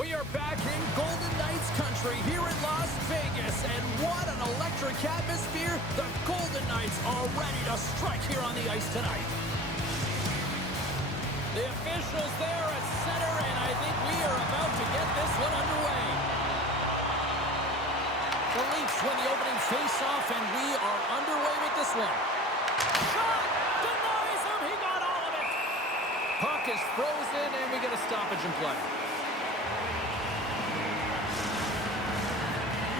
We are back in Golden Knights country here in Las Vegas, and what an electric atmosphere. The Golden Knights are ready to strike here on the ice tonight. The officials there at center, and I think we are about to get this one underway. The Leafs win the opening face-off, and we are underway with this one. Shot! Denies him! He got all of it! Puck is frozen, and we get a stoppage in play.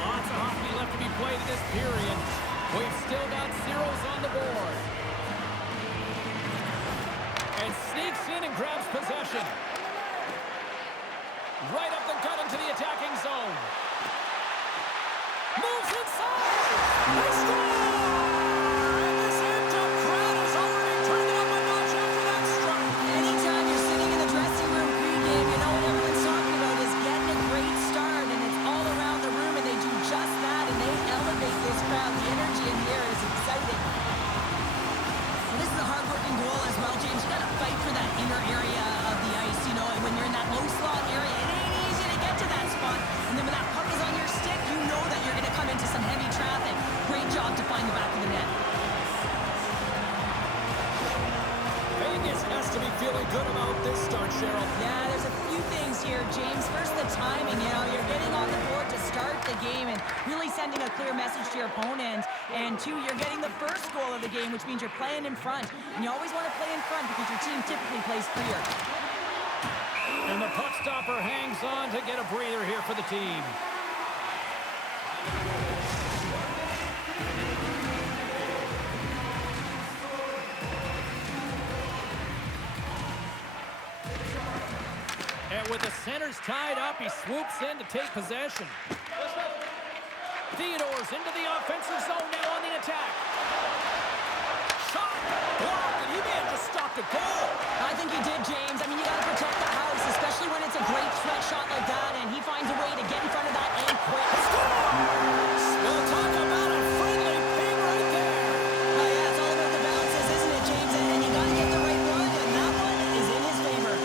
Lots of hockey left to be played in this period. We've still got zeros on the board. And sneaks in and grabs possession. Right up the gut into the attacking zone. Moves inside. They score! And this amped-up crowd has already turned it up a notch after that strike. Anytime you're sitting in the dressing room pregame, you know what everyone's talking about is getting a great start, and it's all around the room, and they do just that, and they elevate this crowd. The energy in here is exciting. Well, this is a hard-working goal as well, James. You got to fight for that inner area of the ice, you know, and when you're in that low slot area, it ain't easy to get to that spot. And then when that puck is on your stick, you know that you're going to come into some heavy traffic. Great job to find the back of the net. Vegas has to be feeling good about this start, Cheryl. Yeah, there's a few things here, James. First, the timing. You know, you're getting on the board to start the game and really sending a clear message to your opponent. And two, you're getting the first goal of the game, which means you're playing in front. And you always want to play in front because your team typically plays freer. And the puck stopper hangs on to get a breather here for the team. And with the centers tied up, he swoops in to take possession. Theodore's into the offensive zone now on the attack. Shot! Blocked, and he may have just stopped a goal. I think he did, James. I mean, you got to protect the house, especially when it's a great threat shot like that, and he finds a way to get in front of that and quick. Scores! We'll talk about a friendly ping right there. Oh, yeah, it's all about the bounces, isn't it, James? And you got to get the right one, and that one is in his favor.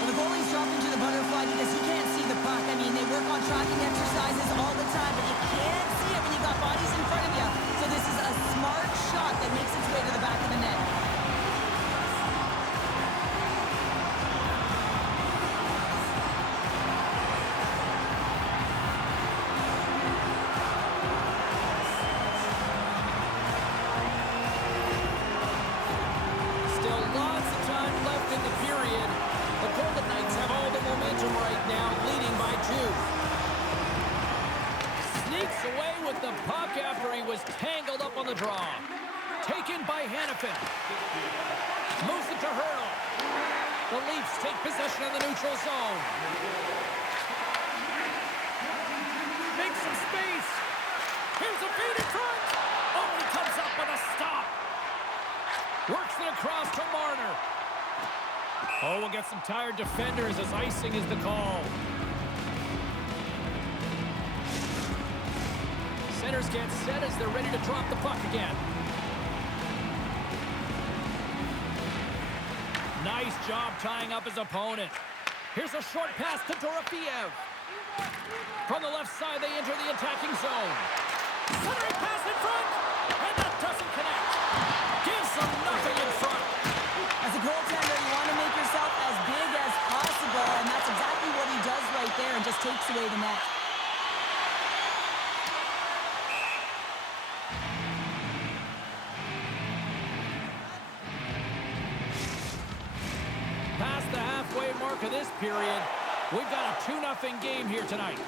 Well, the goalie's dropping to the butterfly because he can't see the puck. I mean, they work on tracking exercises all the time, but you can't see it when you got bodies in front of you. So this is a smart shot that makes its way to the back of the net. Still lots of time left in the period. The Golden Knights have all the momentum right now, leading by 2. Sneaks away with the puck after he was tangled up on the draw. Taken by Hannafin. Moves it to Hurdle. The Leafs take possession of the neutral zone. Makes some space. Here's a feed in front. Oh, he comes up with a stop. Works it across to Marner. Oh, we'll get some tired defenders as icing is the call. Centers get set as they're ready to drop the puck again. Nice job tying up his opponent. Here's a short pass to Dorofeev. From the left side, they enter the attacking zone. Centering pass in front, and that doesn't connect. Gives them nothing in front. As a goaltender, you want to make yourself as big as possible, and that's exactly what he does right there and just takes away the net. Past the halfway mark of this period, we've got a 2-0 game here tonight.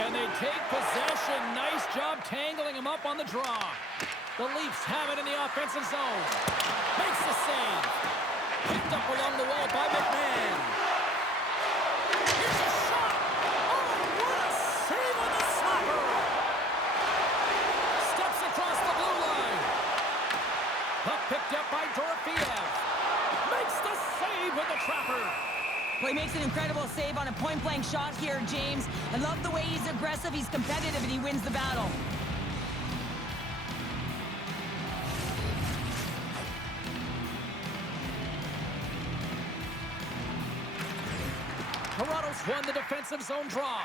And they take possession. Nice job tangling him up on the draw. The Leafs have it in the offensive zone. Makes the save. Picked up along the wall by McMahon. Here's a shot. Oh, what a save on the slapper. Steps across the blue line. Puck picked up by Dorofeev. Makes the save with the trapper. Well, he makes an incredible save on a point-blank shot here, James. I love the way he's aggressive, he's competitive, and he wins the battle. won the defensive zone draw.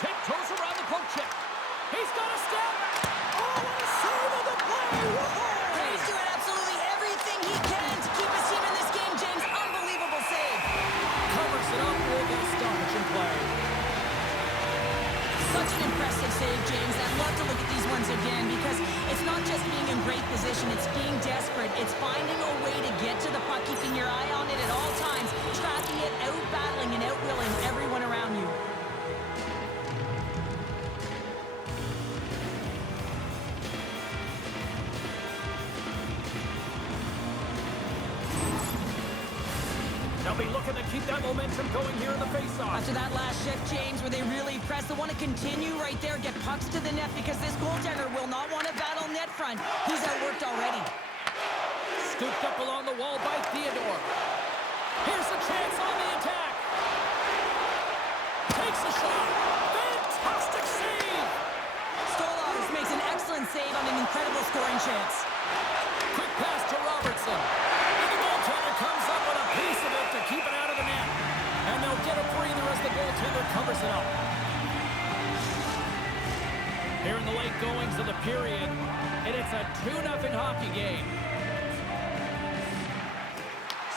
Tiptoes around the poke check. He's got a step. Oh, what a save of the play. Whoa! He's doing absolutely everything he can to keep his team in this game, James. Unbelievable save. Covers it up with a stoppage in play. Such an impressive save, James. I'd love to look at these ones again because it's not just being in great position. It's being desperate. It's finding a way to get to the puck, keeping your eye on it at all times, tracking it, out-battling and out-willing everyone around you. They'll be looking to keep that momentum going here in the faceoff. After that last shift, James, where they really press, they want to continue right there, get pucks to the net because this goaltender will not want to battle net front. He's outworked already. Scooped up along the wall by Theodore. Here's a chance on the attack. Takes a shot. Fantastic save. Stolarz makes an excellent save on an incredible scoring chance. Quick pass to Robertson. And the goaltender comes up with a piece of it to keep it out of the net. And they'll get a breather as the goaltender covers it up. Here in the late goings of the period, and it's a 2-0 hockey game.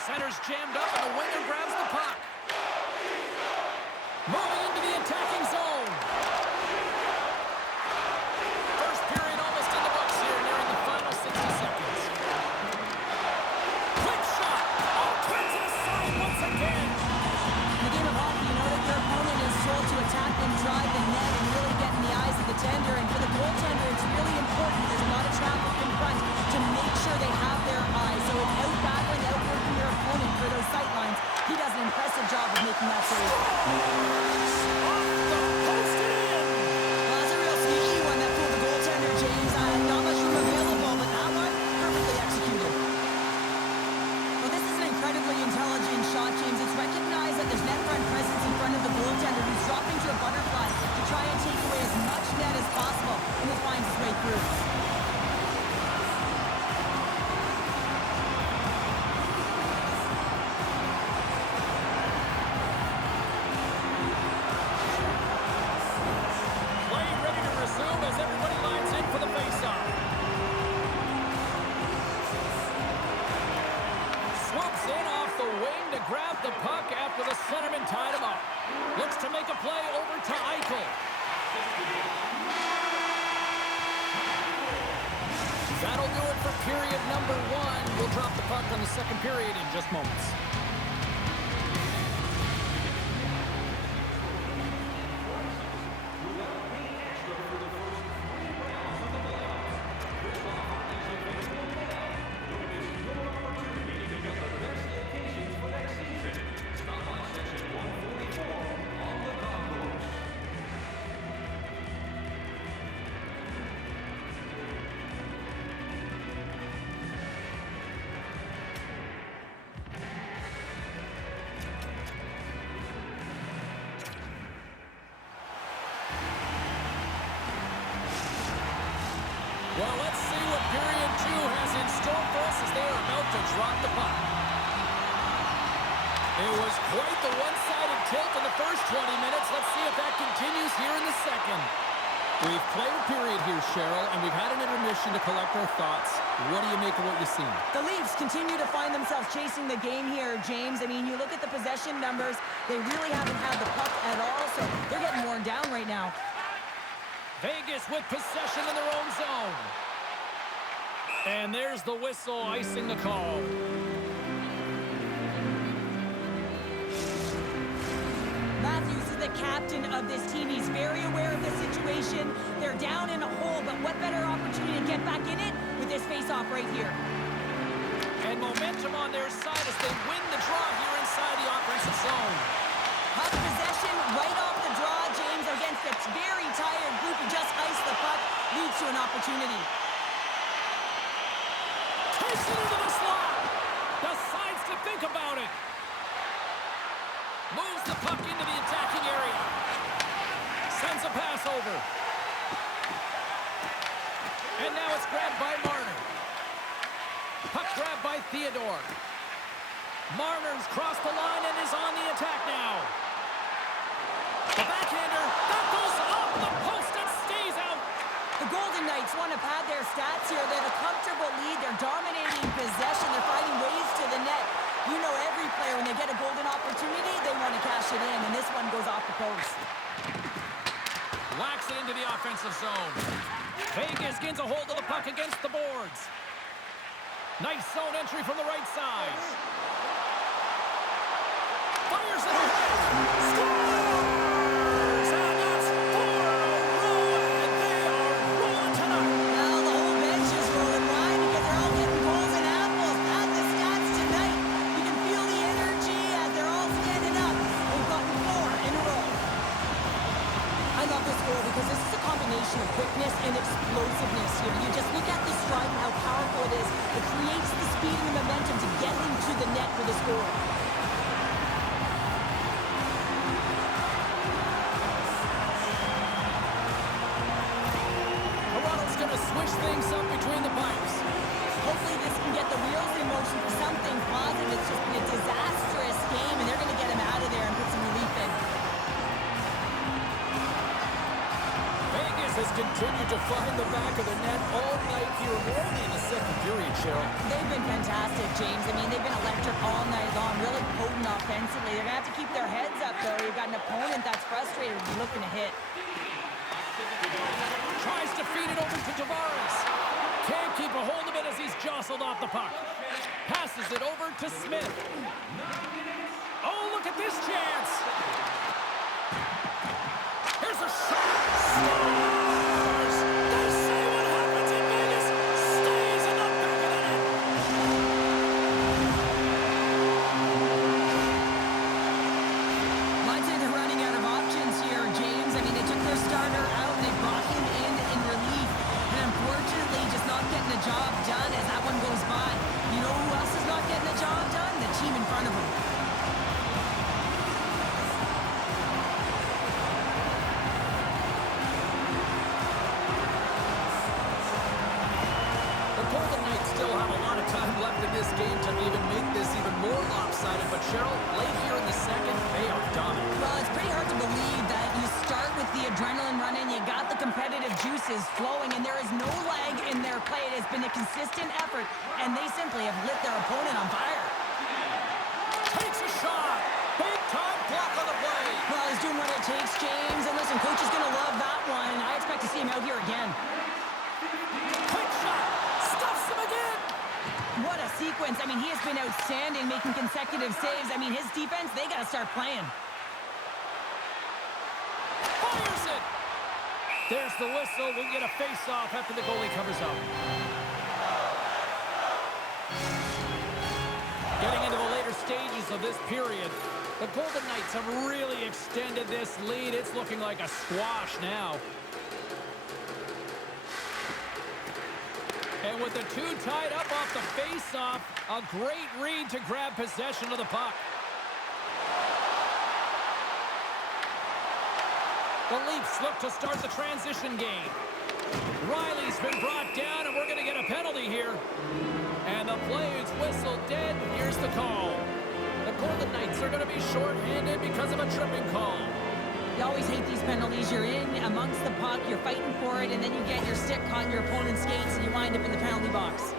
Center's jammed up and the winger grabs the puck. Moving into the attacking zone. First period almost in the books here, nearing the final 60 seconds. Quick shot. Oh, turns it aside once again. In the game of hockey, you know that your opponent is told to attack and drive the net and really get in the eyes of the tender. And for the goaltender, it's really important. There's a lot of traffic in front to make sure they have their eyes. So it's out-battling, outworking your opponent for those sight lines. He does an impressive job of making that save. Off the post and in. Well, that's a real sneaky one that fooled the goaltender, James. Not much room available, but that one, perfectly executed. Well, this is an incredibly intelligent shot, James. It's recognized that there's net front presence in front of the goaltender who's dropping to a butterfly to try and take away as much net as possible, and he finds his way through. Play ready to resume as everybody lines in for the faceoff. Swoops in off the wing to grab the puck after the centerman tied him up. Looks to make a play over to Eichel. That'll do it for period number 1. We'll drop the puck on the second period in just moments. Well, let's see what period 2 has in store for us as they are about to drop the puck. It was quite the one-sided tilt in the first 20 minutes. Let's see if that continues here in the second. We've played a period here, Cheryl, and we've had an intermission to collect our thoughts. What do you make of what you've seen? The Leafs continue to find themselves chasing the game here, James. I mean, you look at the possession numbers, they really haven't had the puck at all, so they're getting worn down right now. Vegas with possession in their own zone. And there's the whistle icing the call. Matthews is the captain of this team. He's very aware of the situation. They're down in a hole, but what better opportunity to get back in it with this face-off right here. And momentum on their side as they win the draw here inside the offensive zone. Puck possession right off the draw, James, against a very tired group who just iced the puck, leads to an opportunity. Takes it into the slot. Decides to think about it. Moves the puck into the attacking area. Sends a pass over. And now it's grabbed by Marner. Puck grabbed by Theodore. Marner's crossed the line and is on the attack now. The backhander, that goes off the post and stays out. The Golden Knights want to pad their stats here. They have a comfortable lead. They're dominating possession. They're finding ways to the net. You know every player, when they get a golden opportunity, they want to cash it in, and this one goes off the post. Whacks it into the offensive zone. Vegas gains a hold of the puck against the boards. Nice zone entry from the right side. Fires it ahead. Scores! And that's 4 in a row, and they are rolling tonight. Well, the whole bench is rolling. Why? Because they're all getting goals and apples. Add the stats tonight. You can feel the energy as they're all standing up. They've gotten 4 in a row. I love this goal because this is a combination of quickness and explosiveness here. You just look at the stride and how powerful it is. It creates the speed and the momentum to get him to the net for the score. Toronto's going to switch things up between the pipes. Hopefully this can get the wheels in motion for something positive. It's just been a disastrous game, and they're going to get him out of there and put some relief in. Vegas has continued to find the back of the net all night here, only in the second period, Cheryl. They've been fantastic, James. I mean, they've been electric all night long, really potent offensively. They're going to have to keep their heads up, though. You've got an opponent that's frustrated and looking to hit. Tries to feed it over to Tavares. Can't keep a hold of it as he's jostled off the puck. Passes it over to Smith. Oh, look at this chance. Here's a shot. Scores! They say what happens in Vegas stays in the back of the net. I'd say they're running out of options here, James. I mean, they took their starter out and they brought him in relief. And unfortunately, just not getting the job done as that one goes by. You know who else is not getting the job done? The team in front of them. The Golden Knights still have a lot of time left in this game to even make this even more lopsided. But Cheryl, late here in the second, they are dominant. Well, it's pretty hard to believe that you start with the adrenaline running, you got the competitive juices flowing, and there is no lag in their play. It has been a consistent effort, and they simply have lit their opponent on fire. Takes a shot. Big time block on the play. Well, he's doing what it takes, James. And listen, coach is going to love that one. I expect to see him out here again. Quick shot. Stuffs him again. What a sequence. I mean, he has been outstanding, making consecutive saves. I mean, his defense, they got to start playing. Fires it. There's the whistle. We'll get a face-off after the goalie covers up. Getting into the later stages of this period, the Golden Knights have really extended this lead. It's looking like a squash now. And with the two tied up off the face-off, a great read to grab possession of the puck. The Leafs look to start the transition game. Riley's been brought down, and we're going to get a penalty here. And the play is whistled dead. Here's the call. The Golden Knights are going to be shorthanded because of a tripping call. You always hate these penalties. You're in amongst the puck, you're fighting for it, and then you get your stick caught in your opponent's skates, and you wind up in the penalty box.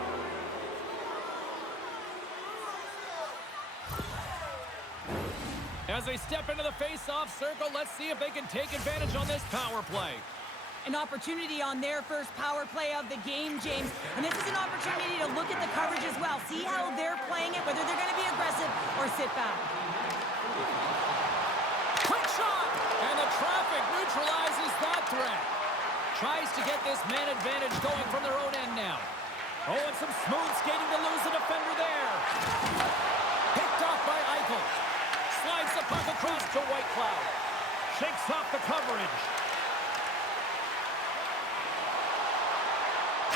As they step into the face-off circle, let's see if they can take advantage on this power play. An opportunity on their first power play of the game, James. And this is an opportunity to look at the coverage as well. See how they're playing it, whether they're going to be aggressive or sit back. Quick shot! And the traffic neutralizes that threat. Tries to get this man advantage going from their own end now. Oh, and some smooth skating to lose the defender there. Picked off by Eichel. Slides the puck across to Whitecloud. Shakes off the coverage.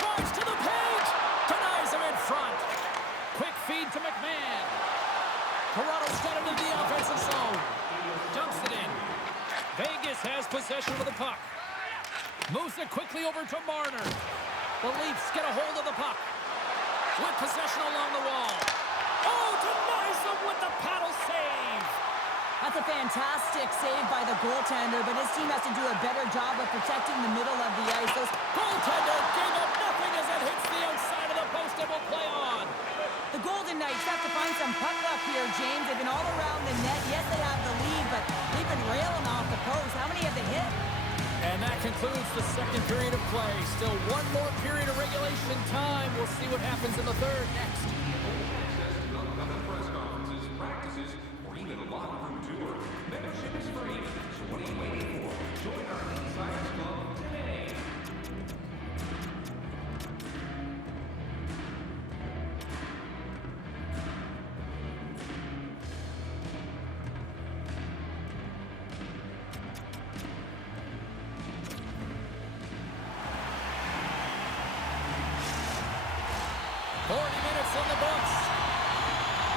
Drives to the paint. Denies him in front. Quick feed to McMahon. Toronto's got him into the offensive zone. Dumps it in. Vegas has possession of the puck. Moves it quickly over to Marner. The Leafs get a hold of the puck. With possession along the wall. Oh, denies him with the paddle save. That's a fantastic save by the goaltender, but his team has to do a better job of protecting the middle of the ice. Those Goaltender gave up nothing as it hits the outside of the post and will play on. The Golden Knights have to find some puck luck here, James. They've been all around the net. Yes, they have the lead, but they've been railing off the post. How many have they hit? And that concludes the second period of play. Still one more period of regulation time. We'll see what happens in the third next. In the books.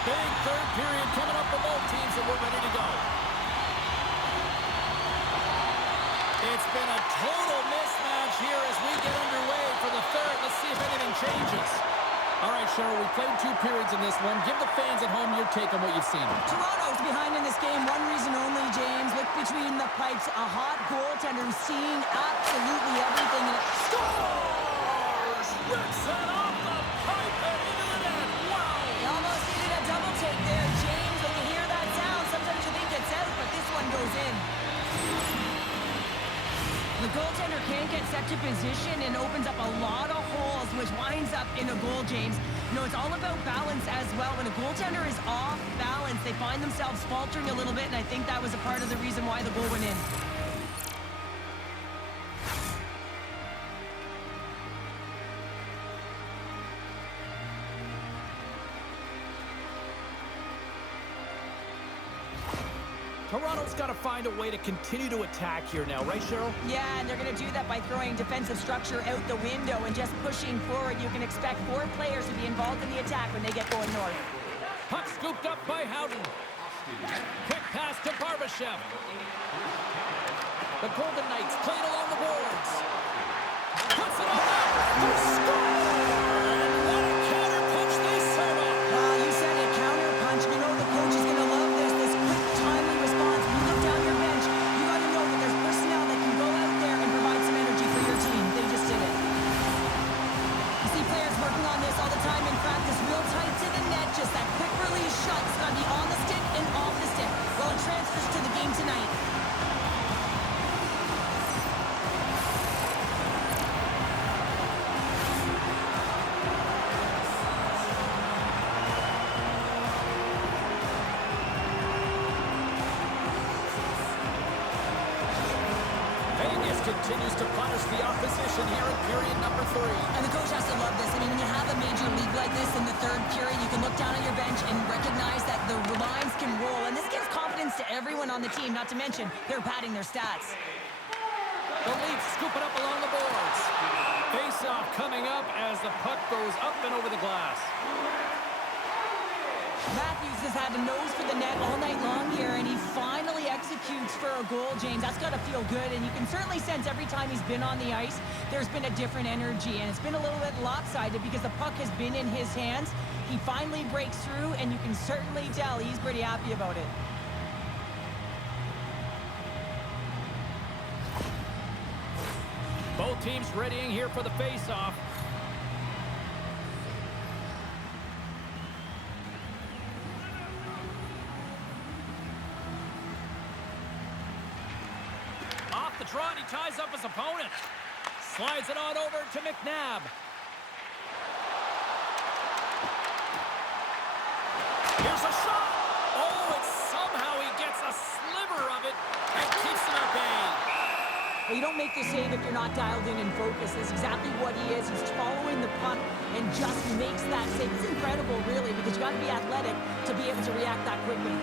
Big third period coming up for both teams, and we're ready to go. It's been a total mismatch here as we get underway for the third. Let's see if anything changes. All right, Cheryl, we played 2 periods in this one. Give the fans at home your take on what you've seen. Toronto's behind in this game. One reason only, James. Look between the pipes. A hot goaltender who's seeing absolutely everything. And it scores! Rips it off the pipe and into the net. Wow! He almost needed a double take there, James. When you hear that sound, sometimes you think it's out, but this one goes in. The goaltender can't get set to position and opens up a lot of holes, which winds up in a goal, James. You know, it's all about balance as well. When a goaltender is off balance, they find themselves faltering a little bit, and I think that was a part of the reason why the goal went in. Toronto's got to find a way to continue to attack here now, right, Cheryl? Yeah, and they're going to do that by throwing defensive structure out the window and just pushing forward. You can expect 4 players to be involved in the attack when they get going north. Puck scooped up by Howden. Quick pass to Barbashev. The Golden Knights played along the boards. Puts it on net. They score! And what a counter punch they serve up. You said it, counter punch. You know the coach is going to love this. This quick, timely response. When you look down your bench, you got to know that there's personnel that can go out there and provide some energy for your team. They just did it. You see players working on this all the time in practice. Real tight to the net. Just that quick release shot. It's got to be on the stick and off the stick. Well, it transfers to the game tonight. Continues to punish the opposition here in period number 3. And the coach has to love this. I mean, when you have a major league like this in the third period, you can look down on your bench and recognize that the lines can roll. And this gives confidence to everyone on the team, not to mention they're padding their stats. The Leafs scoop it up along the boards. Face-off coming up as the puck goes up and over the glass. Matthews has had a nose for the net all night long here, and he finally executes for a goal, James. That's got to feel good, and you can certainly sense every time he's been on the ice, there's been a different energy, and it's been a little bit lopsided because the puck has been in his hands. He finally breaks through, and you can certainly tell he's pretty happy about it. Both teams readying here for the face-off. Off the draw, and he ties up his opponent. Slides it on over to McNabb. Here's a shot. Oh, and somehow he gets a sliver of it and keeps him at bay. Well, you don't make the save if you're not dialed in and focused. That's exactly what he is. He's following the puck and just makes that save. It's incredible, really, because you got to be athletic to be able to react that quickly.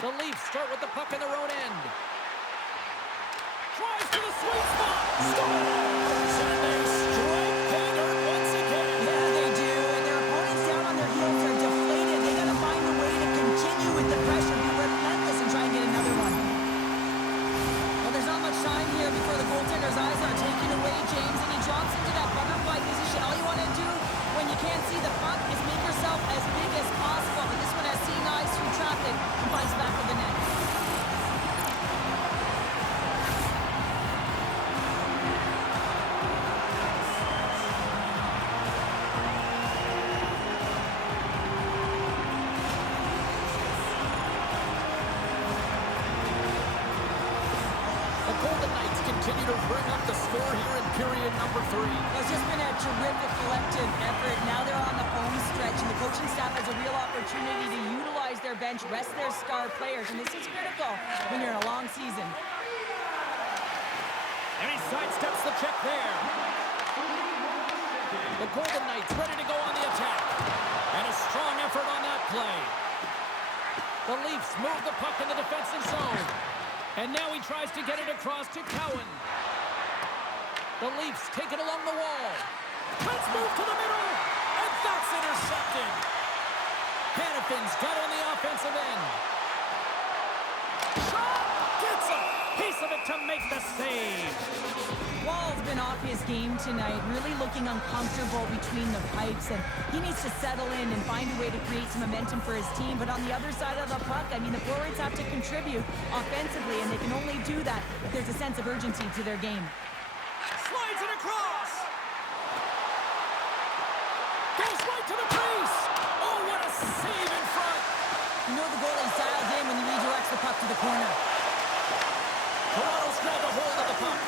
The Leafs start with the puck in their own end. Tries to the sweet spot. Scores! And they strike pay dirt once again. Yeah, they do. And their opponents down on their heels are deflated. They got to find a way to continue with the pressure, be relentless, and try and get another one. Well, there's not much time here before the goaltender's eyes are taken continue to bring up the score here in period number 3. Well, it's just been a terrific collective effort. Now they're on the home stretch, and the coaching staff has a real opportunity to utilize their bench, rest their star players, and this is critical when you're in a long season. And he sidesteps the check there. The Golden Knights ready to go on the attack. And a strong effort on that play. The Leafs move the puck in the defensive zone. And now he tries to get it across to Cowan. The Leafs take it along the wall. Let's move to the middle. And that's intercepted. Hannafin's got on the offensive end. Shot! Gets a piece of it to make the save. Wall's been off his game tonight, really looking uncomfortable between the pipes, and he needs to settle in and find a way to create some momentum for his team. But on the other side of the puck, I mean, the forwards have to contribute offensively, and they can only do that if there's a sense of urgency to their game. Slides it across. Goes right to the crease. Oh, what a save in front. You know the goalie's dialed in when he redirects the puck to the corner. Toronto's grabbed a hold of the puck.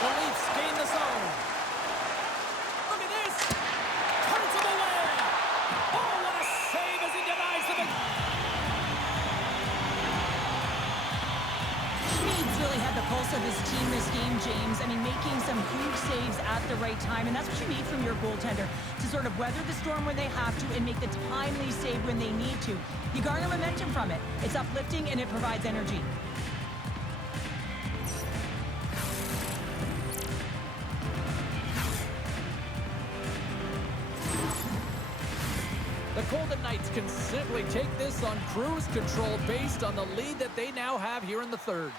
The Leafs gain the zone. Look at this. Turns him away. Oh, what a save as he denies the big... Schmid's really had the pulse of his team this game, James. I mean, making some huge saves at the right time, and that's what you need from your goaltender, to sort of weather the storm when they have to and make the timely save when they need to. You garner momentum from it. It's uplifting and it provides energy. The Golden Knights can simply take this on cruise control based on the lead that they now have here in the third.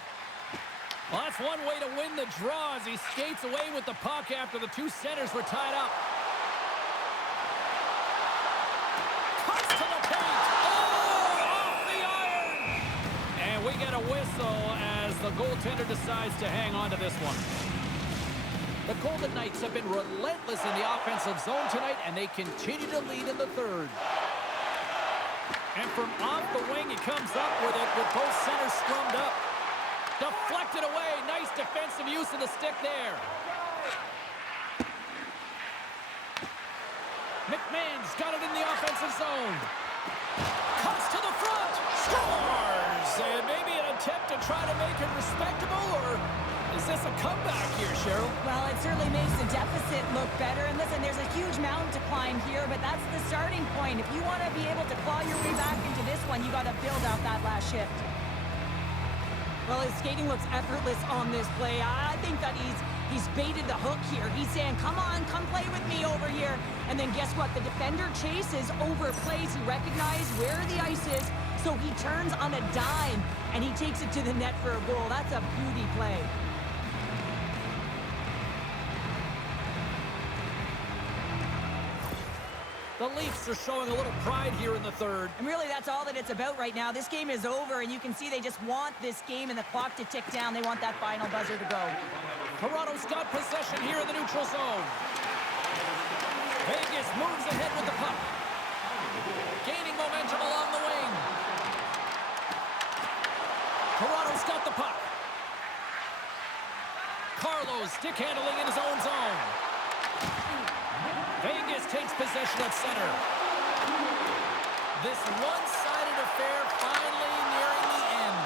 Well, that's one way to win the draw as he skates away with the puck after the two centers were tied up. Cuts to the paint. Oh, off the iron. And we get a whistle as the goaltender decides to hang on to this one. The Golden Knights have been relentless in the offensive zone tonight, and they continue to lead in the third. And from off the wing, he comes up with it with both centers scrummed up. Deflected away. Nice defensive use of the stick there. McMahon's got it in the offensive zone. Cuts to the front. Scores! And maybe an attempt to try to make it respectable, or is this a comeback here, Cheryl? Well, it certainly makes the deficit look better. And listen, there's a huge mountain to climb here, but that's the starting point. If you want to be able to claw your way back into this one, you got to build out that last shift. Well, his skating looks effortless on this play. I think that he's baited the hook here. He's saying, come on, come play with me over here. And then guess what? The defender chases, overplays. He recognized where the ice is, so he turns on a dime, and he takes it to the net for a goal. That's a beauty play. The Leafs are showing a little pride here in the third. And really, that's all that it's about right now. This game is over, and you can see they just want this game and the clock to tick down. They want that final buzzer to go. Toronto's got possession here in the neutral zone. Vegas moves ahead with the puck. Gaining momentum along the wing. Toronto's got the puck. Carlos stick handling in his own zone. Vegas takes possession at center. This one-sided affair finally nearing the end.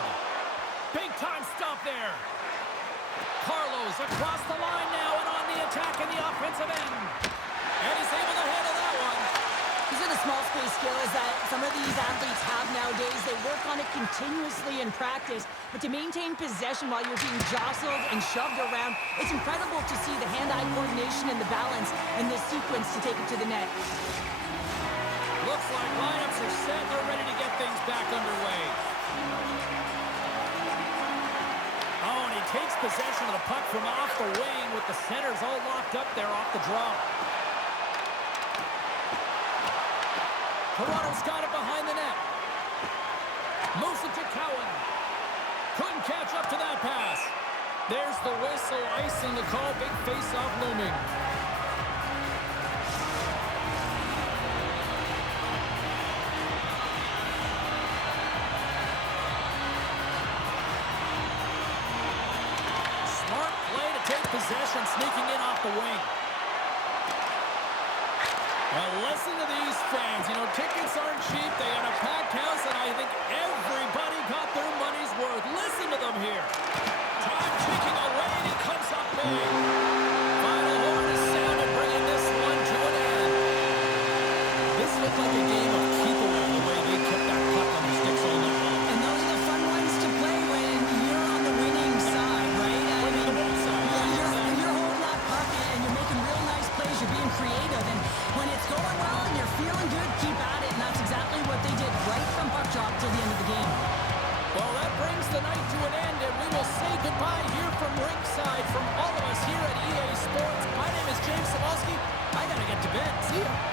Big time stop there. Carlos across the line now and on the attack in the offensive end. And he's able to handle that one. These are the small space skills that some of these athletes have nowadays. They work on it continuously in practice, but to maintain possession while you're being jostled and shoved around, it's incredible to see the hand-eye coordination and the balance in this sequence to take it to the net. Looks like lineups are set. They're ready to get things back underway. Oh, and he takes possession of the puck from off the wing with the centers all locked up there off the draw. Toronto's got it behind the net. Moves it to Cowan. Couldn't catch up to that pass. There's the whistle, icing the call. Big face-off looming. possession, sneaking in off the wing. Well, listen to these fans. You know, tickets aren't cheap. They got a packed house, and I think everybody got their money's worth. Listen to them here. Time ticking away, and he comes up big. Final horn is sounded, bringing this one to an end. This looked like a game of keep-away, the way they kept that puck on their sticks all night long. And those are the fun ones to play when you're on the winning side, right? When you're the winning side. You're holding that puck and you're making real nice plays. You're being creative. And when it's going well and you're feeling good, keep at it. And that's exactly what they did right from puck drop till the end of the game. Well, that brings the night to an end, and we will say goodbye here from ringside from all of us here at EA Sports. My name is James Sabalski. I got to get to bed. See ya.